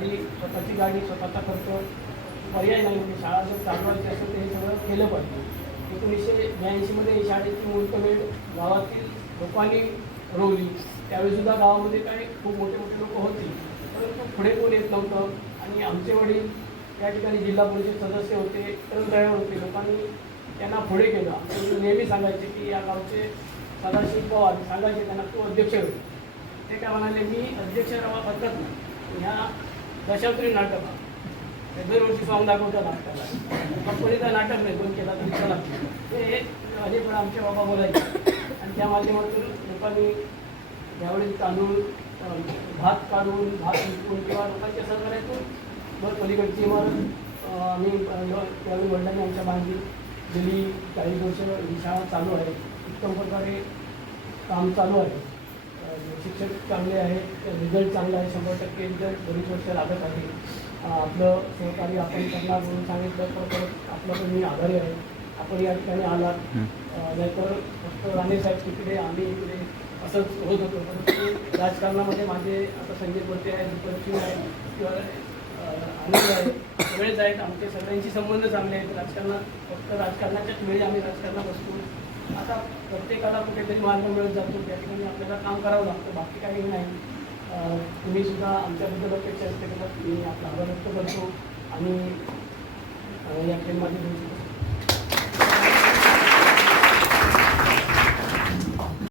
गाडी स्वतःची गाडी स्वतःचा खर्च पर्याय नाही. म्हणजे शाळा जर चालवायची असेल तर हे सगळं केलं पाहिजे. एकोणीसशे ब्याऐंशीमध्ये ही शाळेची वेळ गावातील लोकांनी रोवली. त्यावेळीसुद्धा गावामध्ये काय खूप मोठे मोठे लोक होती. परंतु पुढे कोण येत नव्हतं. आणि आमचे वडील त्या ठिकाणी जिल्हा परिषद सदस्य होते ड्रायव्हर होते. लोकांनी त्यांना पुढे केलं. आमचे नेहमी सांगायचे की या गावचे सदाशिव पवार सांगायचे त्यांना तू अध्यक्ष ते काय म्हणाले मी अध्यक्ष राहा बदलत नाही. ह्या दशावत्री नाटक दरवर्षी सॉंग दाखवतात नाटकाला कंपनीचं नाटक नाही पण केला तरी चला. ते अजय पण आमचे बाबा बोलायचे. आणि त्या माध्यमातून लोकांनी ज्यावेळी तांदूळ भात काढून भात विकून किंवा लोकांच्या सहकार्यातून मग पलीकडची इमारत आम्ही त्यावेळी वडिलांनी आमच्या बांधली गेली चाळीस वर्ष ही शाळा चालू आहे. उत्तम प्रकारे काम चालू आहे. शिक्षक चांगले आहेत रिझल्ट चांगला आहे शंभर टक्के रिझल्ट बरीच वर्ष लागत आहे. आपलं सहकार्य आपण करणार म्हणून सांगितलं तर परत आपलं पण मी आभारी आहे. आपण या ठिकाणी आलात. नाहीतर फक्त राणे साहेब तिकडे आम्ही इकडे असंच होत होतं. परंतु राजकारणामध्ये माझे आता संजय बोलते आहे दीपलक्ष्मी आहे किंवा आनंद आहे सगळेच आहेत. आमचे सगळ्यांशी संबंध चांगले आहेत. राजकारणात फक्त राजकारणाच्याच वेळी आम्ही राजकारणात असतो आता प्रत्येकाला कुठेतरी मार्ग मिळत जातो त्या ठिकाणी आपल्याला काम करावं लागतं बाकी काही नाही. तुम्ही सुद्धा आमच्याबद्दल अपेक्षा असते की मी आपला आभार व्यक्त करतो आणि या खेळमध्ये तुमची